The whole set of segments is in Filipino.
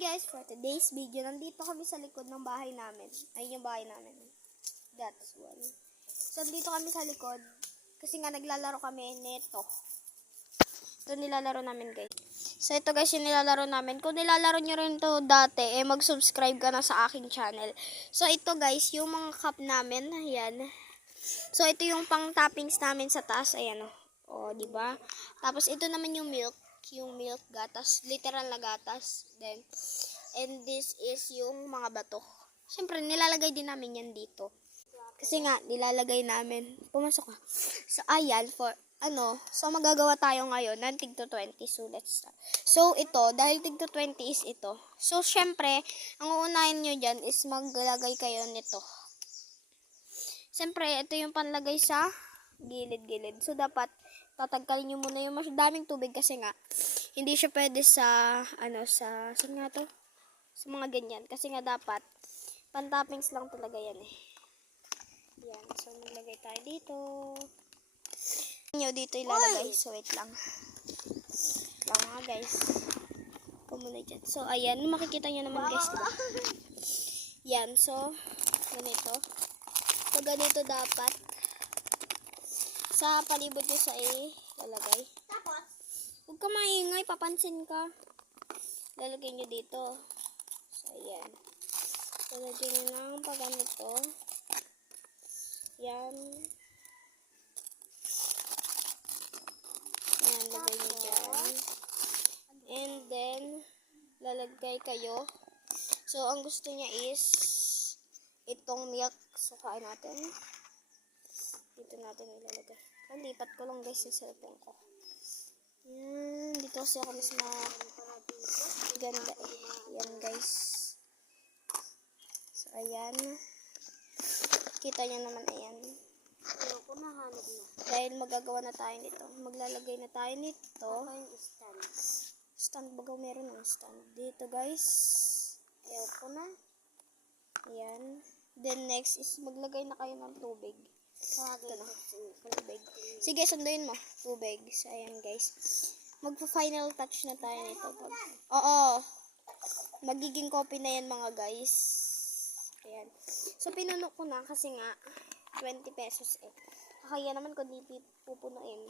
guys, for today's video, nandito kami sa likod ng bahay namin. Ayun yung bahay namin. That's one. So, dito kami sa likod. Kasi nga, naglalaro kami nito. Ito nilalaro namin, guys. So, ito guys, yung nilalaro namin. Kung nilalaro nyo rin to dati, mag-subscribe ka na sa aking channel. So, ito guys, yung mga cup namin. Ayan. So, ito yung pang toppings namin sa taas. Ayan, o. O, diba? Tapos, ito naman yung milk. Yung milk gatas, literal na gatas. Then, and this is yung mga bato. Siyempre, nilalagay din namin yan dito. Kasi nga, nilalagay namin. Pumasok ka. So, ayan, so magagawa tayo ngayon ng tig to 20. So, let's start. So, ito, dahil tig to 20 is ito. So, syempre, ang uunahin nyo dyan is maglagay kayo nito. Siyempre, ito yung panlagay sa gilid-gilid. So, dapat tatagkalin nyo muna yung daming tubig kasi nga, hindi siya pwede sa, saan nga to? Sa mga ganyan. Kasi nga dapat, pan-toppings lang talaga yan eh. Yan. So, maglagay tayo dito. Dito ilalagay. So, wait lang. Lang mga guys. Muna dyan. So, ayan. Makikita nyo naman guys. Diba? Yan. So, ganito. So, ganito dapat. Sa palibot nyo sa ilalagay. Tapos, huwag ka maingay. Papansin ka. Lalagay nyo dito. So, ayan. Lalagay nyo ng paganito. Yan. Yan, lagay nyo dyan. And then, lalagay kayo. So, ang gusto niya is itong milk. So, kain natin. Dito natin ilalagay. Lipat ko lang guys yung cellphone ko. Dito kasi ako mas ganda eh. Yan guys. So, ayan. Kita nyo naman, ayan. Dahil magagawa na tayo nito. Maglalagay na tayo nito. Stand baga meron ng stand. Dito guys. Ayaw ko na. Ayan. Then next is maglagay na kayo ng tubig. Ito na. Tubig. Sige, sunduin mo. Tubig. So, ayan guys. Magpa-final touch na tayo nito. Oo. Magiging coffee na yan mga guys. Ayan. So, pinuno ko na kasi nga 20 pesos eh. Kaya naman kung di pupunuin.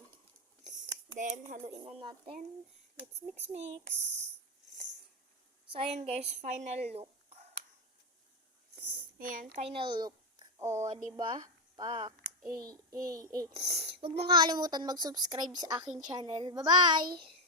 Then, haluin na natin. Let's mix. So, ayan guys. Final look. Ayan. Final look. O, diba? Pak. Huwag mong kakalimutan mag-subscribe sa aking channel. Bye-bye!